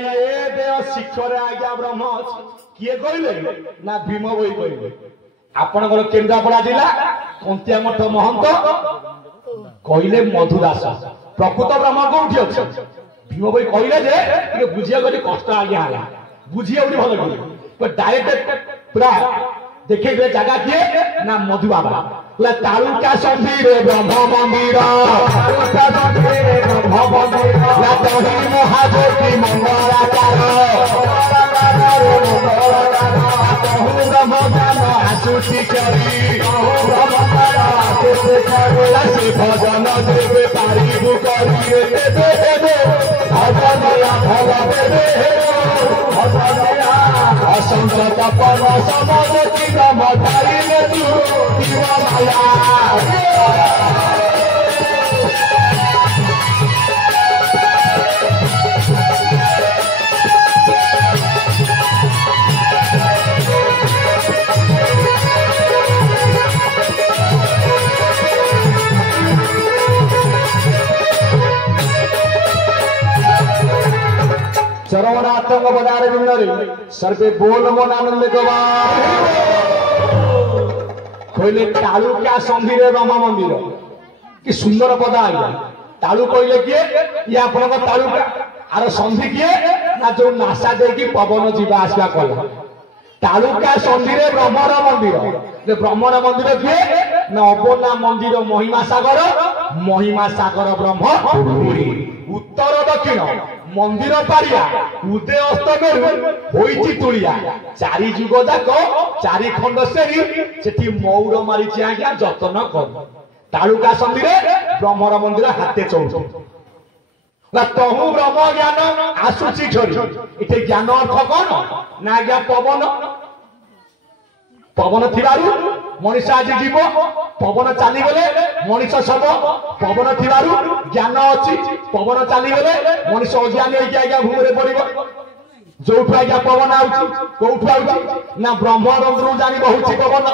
ये देव शिखर आज्ञा ब्रह्म किए कहले ना भीम बई कहले आपनकर केन्द्रापड़ा जिला कंतिया मठ महंत कहले मधुदास प्रकृत ब्रह्म कोठी अछि भीम बई कहले जे बुझिया गली कष्ट आज्ञा हला बुझिया उठी भल कि डायरेक्ट पूरा देखे गए जगह किए ना मधु बाबा पूरा तालुका संधि रे ब्रह्म मंदिर तालुका संधि रे ब्रह्म मंदिर ना दही महाज्योति मंगलाकार ब्रह्म ज्ञान आसुति करी ब्रह्म ज्ञान आसुति करी से भजन देवे पारिबु करी देवे देवे भजन फल देवे असंख्य तपन समझ मधारी में तू दीवा माया चरण आतंक बदार बिंदरे सर्वे बोल मन आनंद कहले तालुका संधि रे ब्रह्म मंदिर कि सुंदर पद आज्ञा तालु कहले किए ये आपन तालुका आर संधि किए ना जो नासा दे कि पवन जीवा आसवा कला तालुका संधि रे ब्रह्मर मंदिर ब्रह्मर मंदिर किए ना अबना मंदिर महिमा सागर ब्रह्म उत्तर दक्षिण मंदिर पारिया उदय अस्त होइची तुलिया चारि जुग जाक चारि खंड सेरी सेठी मौर मारिची आज्ञा जतन कर तालुका संधि रे ब्रह्मर मंदिर हाथे चौथ तहु ब्रह्म ज्ञान आसुची छोरी इथे ज्ञान अर्थ कौन ना आज्ञा पवन पवन थिबारु मनीष आज जीव पवन चली गले मनीष सब पवन थिबारु ज्ञान अछि पवन चली गले मनीष अज्ञानी होई आज्ञा भूमि पड़िबो जोठु आज्ञा पवन आउछि कोठु आउछि ना ब्रह्म रंध्रु जानि बहुछि पवन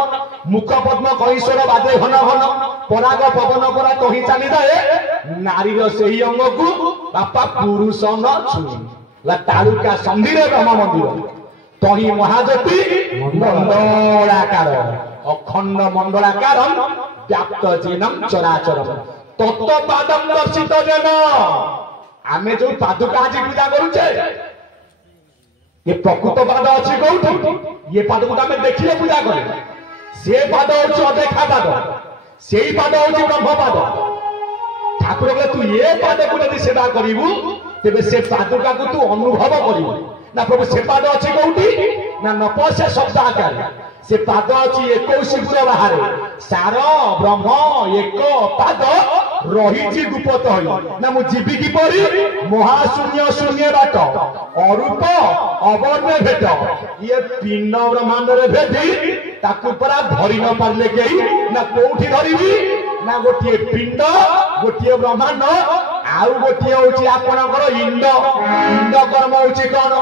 मुख पद्म कईश्वर बाजे घन घन पराग पवन परा कहि चली जाए नारी रो सेही अंग को बापा पुरुष न छु ला तालुका संधि रे ब्रह्म मंदिर तही महाज्योति मंडलाकार अखंड मंडलाकार व्याप्त जेनम चराचरम तत्व पादम दर्शित जेन आमे जो पादुका आज पूजा करूचे ये प्रकृत पाद अछि कोठी ये पाद को आमे देखिले पूजा करे से पाद होछि अदेखा पाद सेही पाद होछि ब्रह्म पाद ठाकुर कहले तू ये पाद को यदि सेवा करिवु तेबे से पादुका को तू अनुभव करिवु ना प्रभु से पाद अच्छी कौटी ना नपसे शब्द आकार से पाद अच्छी 21 गुण बाहर सार ब्रह्म एक पाद रही गुप्त होई ना मु जीवी की परी महाशून्य शून्य बाट अरूप अवर्ण भेट ये पिंड ब्रह्मांड रे भेटी ताकू परा धरी न पारले केई ना कोठी धरिबी ना गोटिए पिंड गोटिए ब्रह्मांड आउ गोटिए होची आपनकर इंड इंड कर्म होची कोन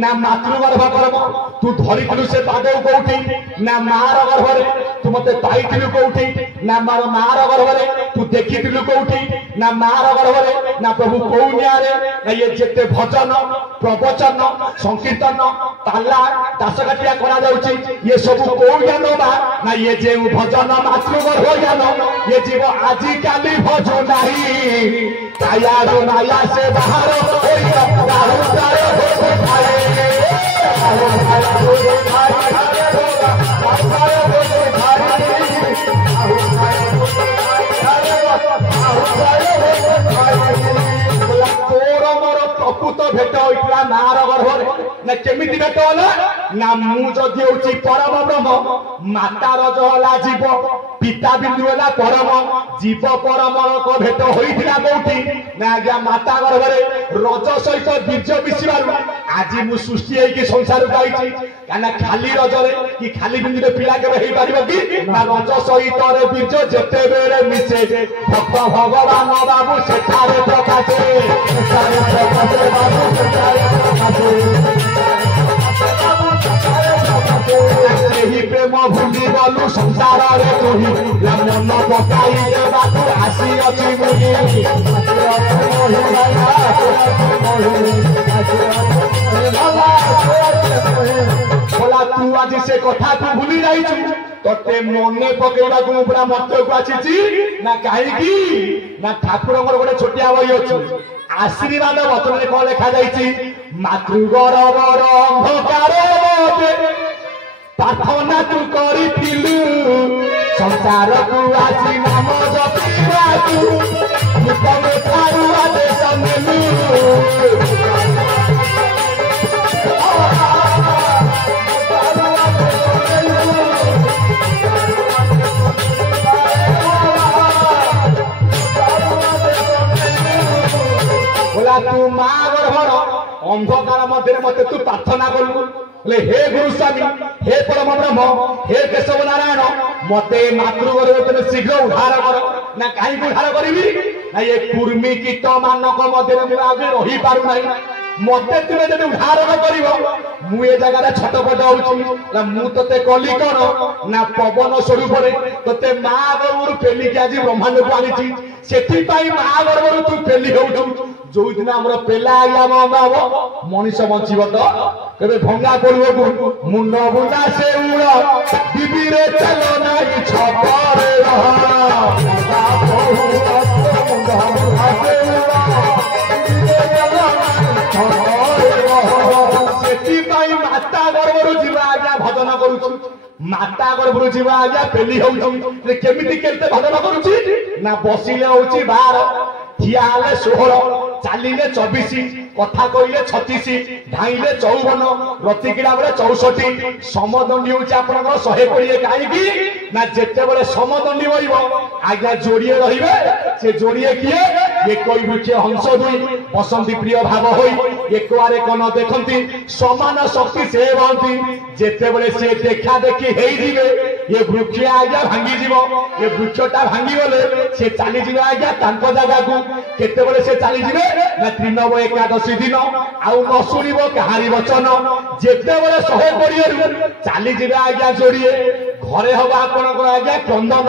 ना मातृगर्भ कर्म तू धरिथिलु से पाद कोठी ना मार गर्भ रे तू मते पाइथिलु कोठी ना मार मार गर्भ रे तू देखिथिलु कोठी ना मार गर्भ रे ना प्रभु कौनिया रे ना ये जेते भजन प्रवचन संकीर्तन ताला दासकाटिया करा जाउची ये सब को ज्ञान बा ना ये जे भजन मातृगर्भ ज्ञान ये जीव आजि काली भजो नाही काया रो माया से बाहर होई राहु तारे हो खाए प्रकृत भेट होइतला नार गर्भरे ना केमिति भेट होला ना मु जदि होची परम ब्रह्म मातार जहला जीव पिता बिंदु होला परम जीव परमर को भेट होइतला कोठी ना आज्ञा माता गर्भरे रज सहित बीज मिसिबारु आज मु सृष्टि हेकी संसार पाइछि काना खाली रजरे कि खाली बिंदुरे पिला केबे हेई पारिबो कि ना रज सहित रे बीज जेते बेरे मिसे भक्त भगवान बाबू सेठारे प्रकाशे सेठारे प्रकाशे बाबू सेठारे प्रकाशे ही प्रेम भूमि गलु संसार रे तुही मन पकाई देबाकू आसी अछि मुही आज से कथा तू भूली जाइछु तते मने पकेबा को पूरा मत को आछिछि ना कहीं ना ठाकुर गोटे छोटिया बही अच्छी आशीर्वाद वचन में कौन लिखा जाइछि मातृगर्भर अंधकार प्रार्थना तू करिथिलु संसार को आसी नाम जपिबाकू नितमे थारु आदेश नेलु बोला तू माँ गर्भर अंधकार मध्य मत तू प्रार्थना कलु हे गुरु स्वामी हे परम ब्रह्म हे केशव नारायण मते मातृगर्भ शीघ्र उद्धार कर ना कहीं उद्धार करी ना ये कुर्मी कीट मानक मध्य मुझे रही पार ना मते तुम जब उद्धार कर मुझे जगह छटपट हो मु ते कली कौन ना पवन स्वरूप ते माँ गर्भ पेलिकी आज ब्रह्मांड को आनी से माँ गर्भ तू पेली हो जो दिन आम पेला आया मनीष बचब तो कभी भंगा पड़ो मुंड बुला से उड़ चलो नहीं छपरे माता गर्भर जीवा आज्ञा भजन करुछु माता गर्भर जीवा आज्ञा पेली होउछि केमिति केते भजन करुछि ना बसिले होउछि 12 ठिया हेले 16 चालिले 24 कथा कहिले 36 ढाइले 54 रतिकिड़ा बेले 64 समदंडी होउछि आपनकर 120 काईकी ना जेते बेले समदंडी होइबो आज्ञा जोड़िए रहिबे से जोड़िए किए ये कोई वृक्ष हंस दुई बसंती प्रिय भाव होई एक बारे कोन देखंती समान शक्ति से बनती जेते बेले से देखा देखी हेई दिबे ये वृक्ष आज्ञा भांगी जीवो ये वृक्षटा भांगी गले से चली जीवे आज्ञा तांको जगह को केते बेले से चली जीवे ना त्रिनव एकादशी दिन आउ न सुनिबो कहारी वचन जेते बेले 120 चली जीवे आज्ञा जोड़िए घरे हवा आपनकर आज्ञा क्रंदन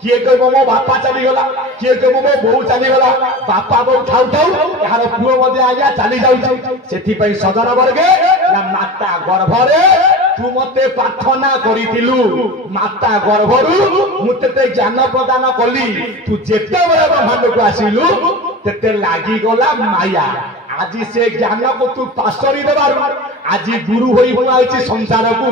किए कहबो मो बापा चली गला किए कहबो मो बहू चली गला बापा बहू ठाउ ठाउ यार पुओ मध्ये आज्ञा चली जाउछि सेथि पई सदन वर्गे ना माता गर्भरे तू मते प्रार्थना करिथिलु माता गर्भरु मुते ज्ञान प्रदान कली तू जेते बेले ब्रह्मांड को आसिलु तेते लागी गला माया आज से ज्ञान को तू पास करी देबारु आज गुरु होई बुआइछि संसार को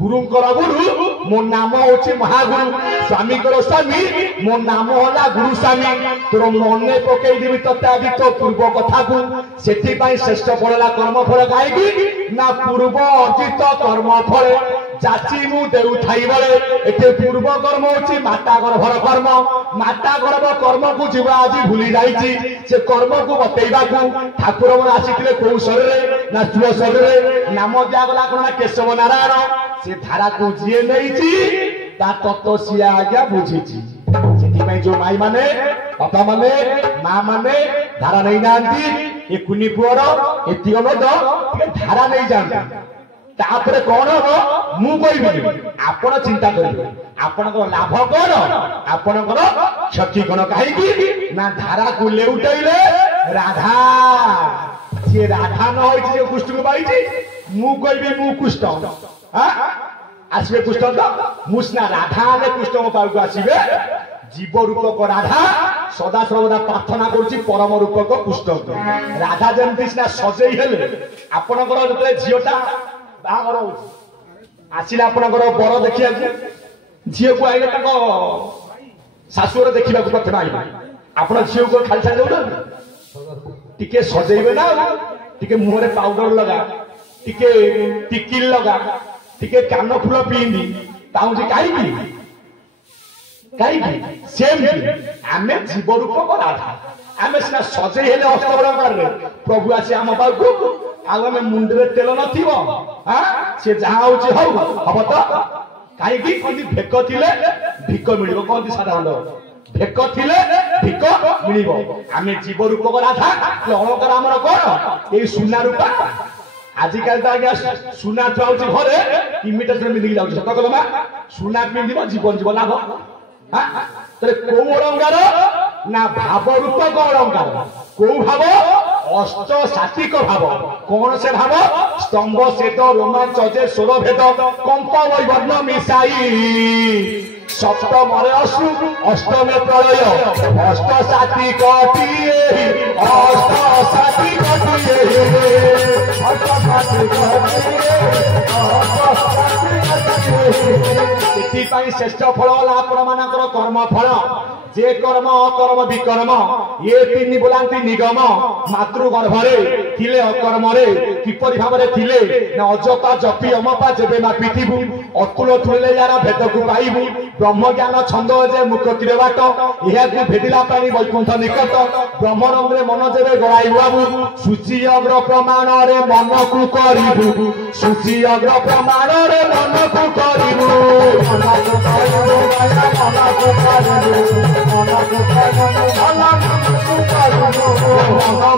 गुरुंकर गुरु मो नाम होछि महागुरु स्वामी कर स्वामी मो नाम होला गुरु स्वामी तोर मने पकई देबी तते आदि तो पूर्व कथा को सेथि पई श्रेष्ठ फलला कर्म फल काईकी ना पूर्व अर्जित कर्म फल जाची मु देउ थाई बळे एते पूर्व कर्म होछि माता गर्भर कर्म माता गर्भ कर्म को जीवा आज भूली जाईछि से कर्म को बतैबा को ठाकुर मन आसीथिले को शरीर ना जुव शरीर नाम दिया गला कोना केशव नारायण से धारा को जिए नैछि ता तत्व सिया आज्ञा बुझिछि सेति में जो माई माने बापा माने मां माने धारा नै नांती ए कुनी पुअर ए तिगनद धारा नै जानती तापरे कौन हम मु कहबी आपण चिंता करिबे आपनकर लाभ कोन आपनकर क्षति कोन काहेकि ना धारा को लेउटैले राधा जे राधा न होई जे कुष्ठ को पाइछि मु कहबी मु कुष्ठ हां आसीबे कुष्ठ तो मुसना राधा ले कुष्ठ को पाउ आसीबे जीव रूप को राधा सदा सर्वदा प्रार्थना करूची परम रूप को कुष्ठ राधा जेंति सिना सजेई हेले आपनकर जते झियोटा बागर आसिला आपनकर बर देखिया झियो को आइले तक सासुर देखिबा को प्रथम आइले आपण झियो को खाली छाड़ देउ टिके सजेइबे ना टिके मुहरे पाउडर लगा टिके टिकिल लगा टिके कान फूल पींदी ताउजी काईकी सेम आमे जीव रूप को राधा आमे सिना सजे हेले अष्टबरंगर रे प्रभु आसी हम पाखु आमे मुंडरे तेल नथिबो हां से जहा होची हब तो काईकी कोंदी भेक थिले भिक मिलिबो कोंदी साधारण भेक थिले भिक मिलिबो आमे जीव रूप को राधा अलंकार हमर कोन ए सुना रूपा आजिकल तो आज्ञा सुना चाहूँ घरे इमिटेशन पिंधिक जाऊँ सत कलमा सुना पिंधिब जीवन जीवन लाभ हाँ कौ अलंकार ना भाव रूप अलंकार कौ भाव अष्ट सात्विक भाव कौन से भाव स्तंभ सेद रोमांच जे स्वर भेद कंप वर्ण मिसाई सप्तम असु अष्टमे प्रलय अष्ट सात्विक अष्ट सात्विक श्रेष्ठ फल आपण कर्म फल जे कर्म अकर्म विकर्म ये तीन बोलांती निगम मातृगर्भरे थिले अकर्मरे किपरि भाबरे थिले ना अजपा जपी अमपा जेबे मापिथिबु अतुल थुले यार भेद को पाइबु ब्रह्म ज्ञान छंद जे मुख किरे बाट इहा को भेदिला पानी वैकुंठ निकट ब्रह्म रंगरे मन जेबे गळाइबु बाबू सूची अग्र प्रमाण रे मन को करिबु सूची अग्र प्रमाण रे मन को करिबु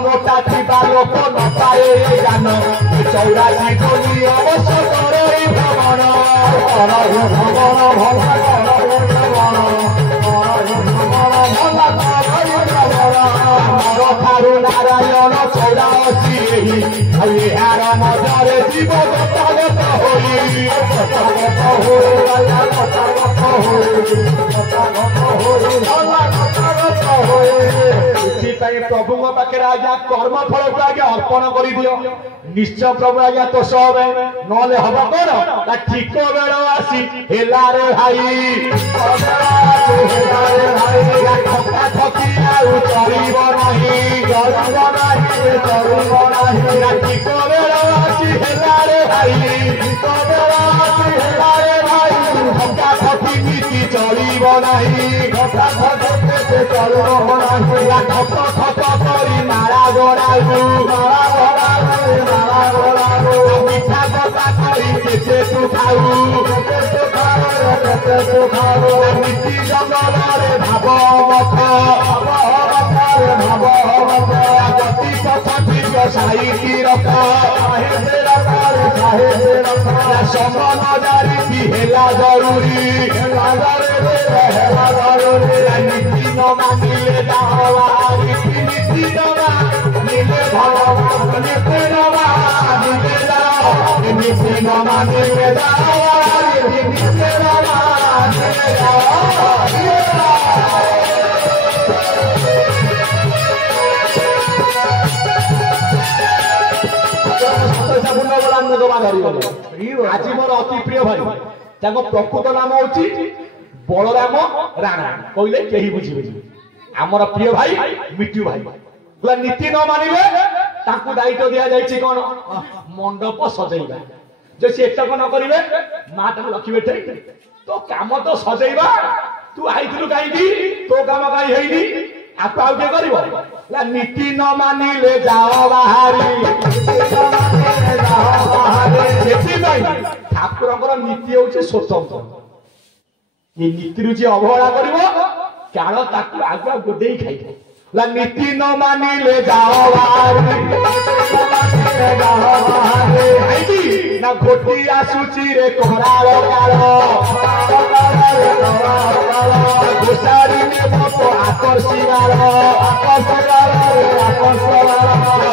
मोटा थिबा लोक न पाए ज्ञान चौड़ा जीवनी अवश्य करई भ्रमण ठारू नारायण चौड़ा अच्छी यार मजारे जीव गतागत प्रभु पाखे आज्ञा कर्म फल को आज्ञा अर्पण कर दियो निश्चय प्रभु आज्ञा तो सब नले हवा कौन ठीक बेल आसी हेला रे भाई ठका ठकी आउ चलिब नहीं ठीक बेल आसी हेला रे भाई ठका ठकी नीति चलिब नहीं ठक ठक करी मारा गड़ाऊ मिठा कथा करी केते तू खाऊ नीति जंगल भाव मथ गति पथ ठीक साई रख समन जारी हेला जरूरी नीति न मानिले नीति न मानिले नीति न मानिले आज मोर अति प्रिय भाई प्रकृत नाम हूँ बलराम राणा कहले कहीं बुझे आमर प्रिय भाई मिट्टू भाई बोला नीति न मानिले दायित्व दि जाए कौन मंडप सजेगा जो सी एतक न करेंगे माँ रखिए तो कम तो सजेगा तू आईलु कहीं तो कम कहीं आपको आउ किए कर नीति न मानिले जाओ बाहरी ठाकुर नीति हूँ स्वतंत्र ये नीति जी अवहेला कर काल आगुआ गोदे खाई नीति न मानिले जाओ ना घोटी आसुची रे कोहराल काल घोषारी आकर्षिबार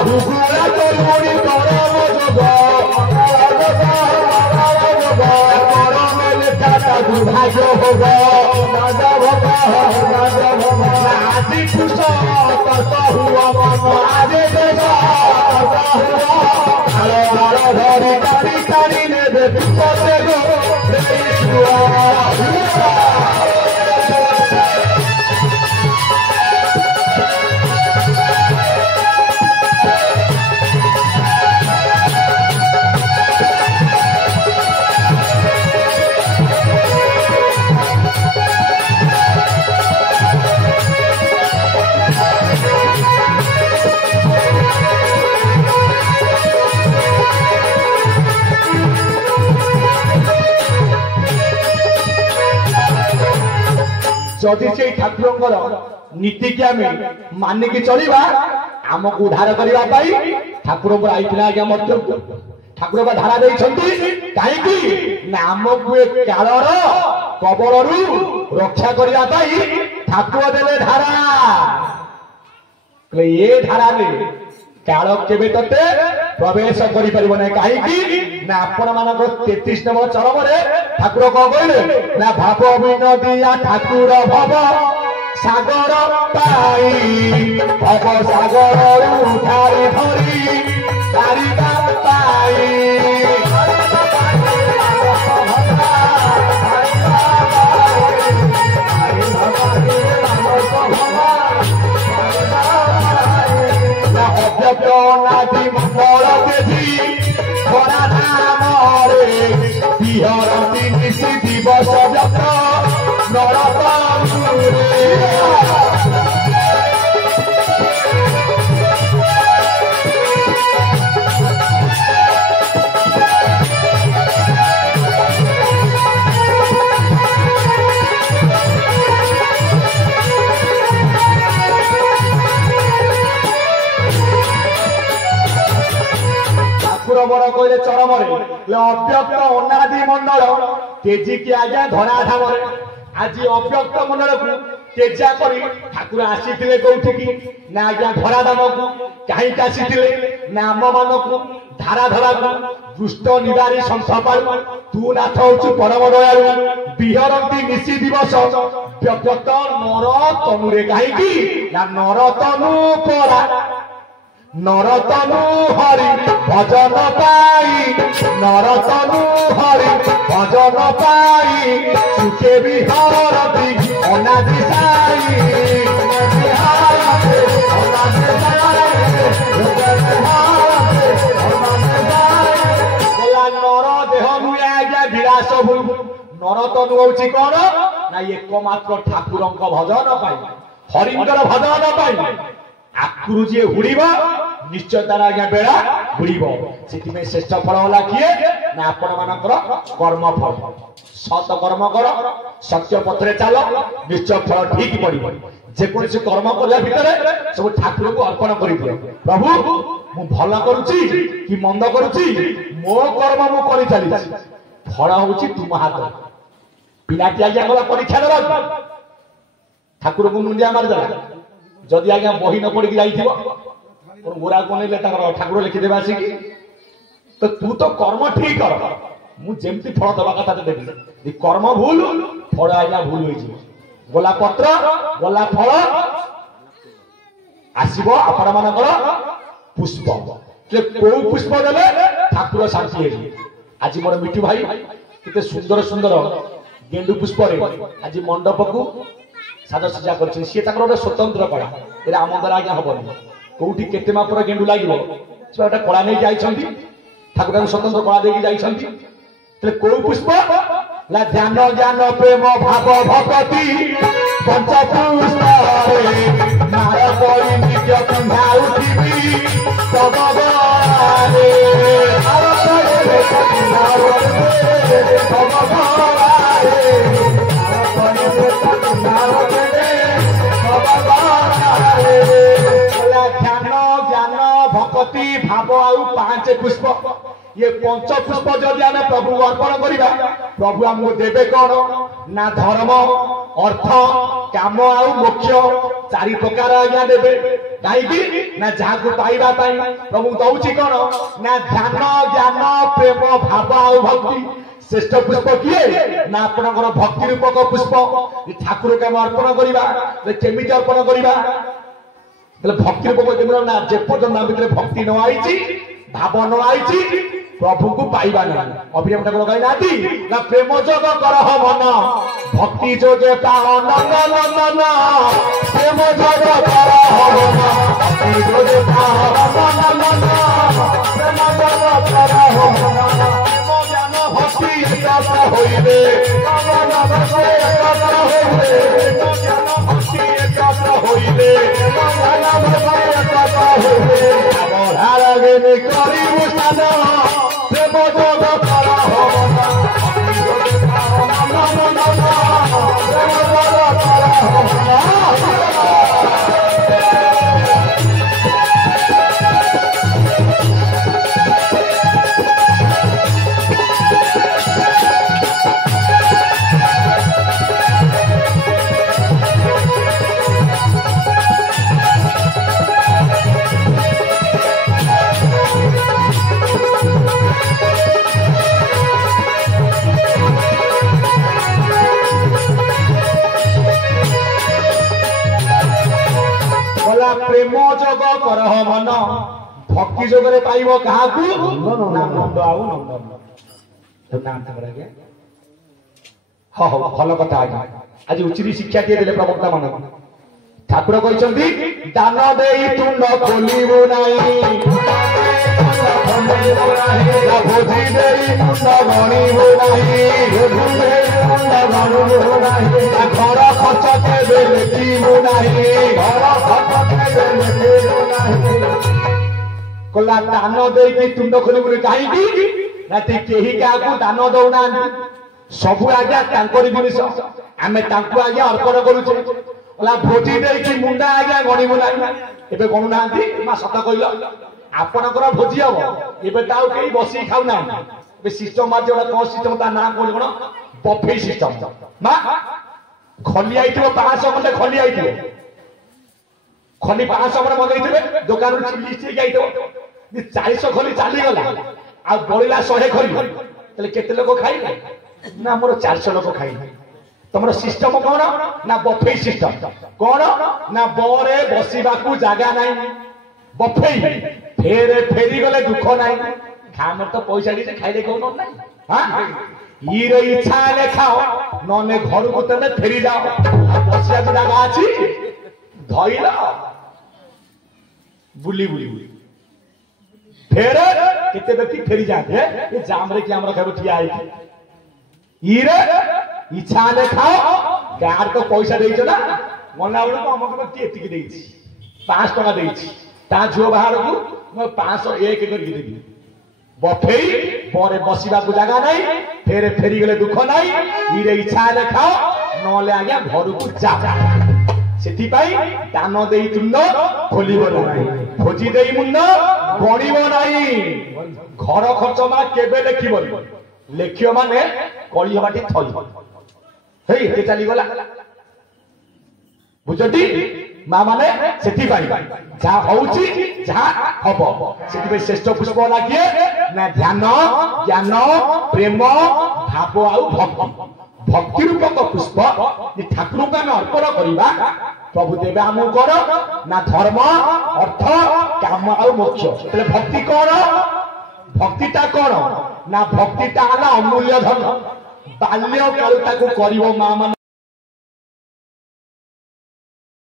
हुगुरा तोड़ी करम जोग दुर्भाग्य होग आज खुश कर्त हुआ मन आज धरी तारी तारी ने जदि से ठाकुर नीति की आम मानिक चलवा आमको उद्धार करने ठाकुर आईला आज्ञा ठाकुर धारा कहीं आमको कालर कबल रक्षा करने ठाकुर देले धारा ये धारा काल केबे तते प्रवेश करि परिबो नै काहेकि ना आपण मानक 33 नंबर चरम रे ठाकुर को कहले ना भाव विनोदिया ठाकुर भव सागर पाई भव सागर उठाई धरी तारिका पाई नादी मंगल देवी खरा नाम बिहरती निशि दिवस व्यक्त नरतनुरे बर कहले चरम अव्यक्त अनादि मंडल तेजी की आज्ञा धराधाम आज अव्यक्त मंडल को तेजा करी ठाकुर आसी कौटी ना आज्ञा धराधाम को कहीं आसी ना आम मान को धारा धरा को दुष्ट निवारी संस्थापाल तू नाथ हूँ परम दयालु बिहरती निशि दिवस व्यक्त नर तनुरे कहीं ना नर तनु परा नरतनु हरि भजन पाई नरतनु हरि भजन पाई सुखे विहरती अनादि साई नर देह नुए आज्ञा विलास भूल नरतनु हूँ कौन ना एकमात्र ठाकुर भजन पाई हरिंकर भजन पाई आकुरु जी हुड़ब निश्चय तार आज्ञा बेड़ा हुड़ब से श्रेष्ठ फल होला किए ना आपण मानकर कर्म फल सत कर्म कर सत्य पथरे चल निश्चय फल ठीक पड़ो जेकोसी कर्म करला भितर सब ठाकुर को अर्पण कर दियो प्रभु मु भल करुची कि मंद करुची मो कर्म मु करि चली फल होची तुम हाथ पिलाटी आज्ञा गला परीक्षा देबा ठाकुर को मुंडिया मार देला जदि आज्ञा बही न पड़ी जाइए गोरा को नहीं ठाकुर लिखिदेवे आसिक तो तू तो कर्म ठीक कर मुझे फल दवा कथा देवी कर्म भूल फल आज्ञा भूल हो गला पत्र गला फल आसब आपण मानकर पुष्प कौ पुष्प देले ठाकुर शांति आज मोर मिठू भाई कितने सुंदर सुंदर गेंडू पुष्प आज मंडप को साजसजा कर स्वतंत्र कला ये आम द्वारा आज्ञा हेनी कौटी केते मापर गेंडू लगे से कला नहीं जाइए ठाकुर स्वतंत्र कला देकी कौ पुष्प ला ध्यान ज्ञान प्रेम भाव भक्ति पंच पुष्प मार पड़ी नित्य पिंधा उठी तब ध्यान ज्ञान भक्ति भाव आउ पांच पुष्प ये पंच पुष्प जदि आम प्रभु अर्पण करवा प्रभु आमको देवे कौन ना धर्म अर्थ काम आउ मोक्ष चारि प्रकार आज्ञा देवे कहीं ना जहाँ को पाइबा प्रभु दौर कौन ना ध्यान ज्ञान प्रेम भाव आउ भक्ति श्रेष्ठ पुष्प किए ना आपनकर भक्ति रूपक पुष्प ठाकुर के अर्पण करवा केमी अर्पण करवा भक्ति रूपक ना जेपर्यंत भीतर भक्ति न आई भाव न आई प्रभु को पाइबा ना अभिनव ठाकुर कही ना प्रेम जोग कर मन भक्ति जोगे पावन नंदन प्रेम जोग कर मन भक्ति जोगे पावन नंदन प्रेम जोग कर मन भक्ति एकत्र होइबे पवन भक्ति एकत्र होइबे ज्ञान भक्ति एकत्र होइबे पवन भक्ति एकत्र होइबे आधार गेने करिबु सान प्रेम जोग कर मन भक्ति जोग कर मन प्रेम जोग कर करह मन भक्ति जोगरे पाइब काहाकू नंद आउ नंदन नाम तमरा हाँ हाँ भल कथा आज्ञा आज उचित शिक्षा टे देले प्रवक्ता मान ठाकुर कहते दान दे तुंड खोलू नहीं भोजी दे तुंड गणु नहीं घर खर्च केबे लेखिबू नहीं कला दान दे तुंड खोलू कहीं केही क्या दान दौना सबू आज्ञा जिनिस आम आज्ञा अर्पण करुचे भोजी दे मुंडा आज्ञा गणिबू ना ए गणुना माँ सत कहल आपणकर भोजी हम एबे कहीं बस खाऊना सिस्टम आज कौन सिस्टम ता ना कौन कौन बफे सिस्टम माँ खली आई 500 खंडे खली आई खली 500 खंडे मंगई दुकान लिस्ट आई 400 खली चलीगला आ बड़ा 100 खली केते लोक खाइले ना मोर 400 लोक खाइले तुम सिस्टम कौन ना बफे सिस्टम कौन ना बरे बसवाक जगह ना बफे फेरे फेरी गले दुख ना खाम तो पैसा दी खाइले कौन ना ईरे इच्छा हेले खाओ नने घर को तेरे फेरी जाओ बसिया जगह अच्छी धइल बुली बुली फेरे केते व्यक्ति फेरी जाते ये जाम रे कि हमरा खाबो ठिया आई ईरे इच्छा हेले खाओ गार तो पैसा देइछ ना मना बेलू तो अमक व्यक्ति एतिक देइछि 5 टका देइछि ता झियो बाहर को मैं 501 करके देबी बफे बरे बसवा को जगह नहीं फेरे फेरी गले दुख नहीं ईरे इच्छा हेले खाओ नले आज्ञा घर को जा सेथिपाई दान देई तुंड खोलिबो नाही भोजी देई मुंड गणिबो नाही घर खर्च मा केबे लेखिबो लेखियो माने कळी हबाटी थई हेई के चली गला बुझटी माँ माने सेथिपाई जा होउची जा हबो सेथिपाई श्रेष्ठ पुष्प लागिए ना ध्यान ज्ञान प्रेम भाव आउ भक्ति भक्ति रूपक पुष्प ये ठाकुर को आम अर्पण करवा प्रभु देवे आम कर ना धर्म अर्थ काम आउ मोक्ष भक्ति कौन भक्तिटा कौन ना भक्तिटा आला अमूल्य धन बाल्य काल ताकू करिवो माँ मान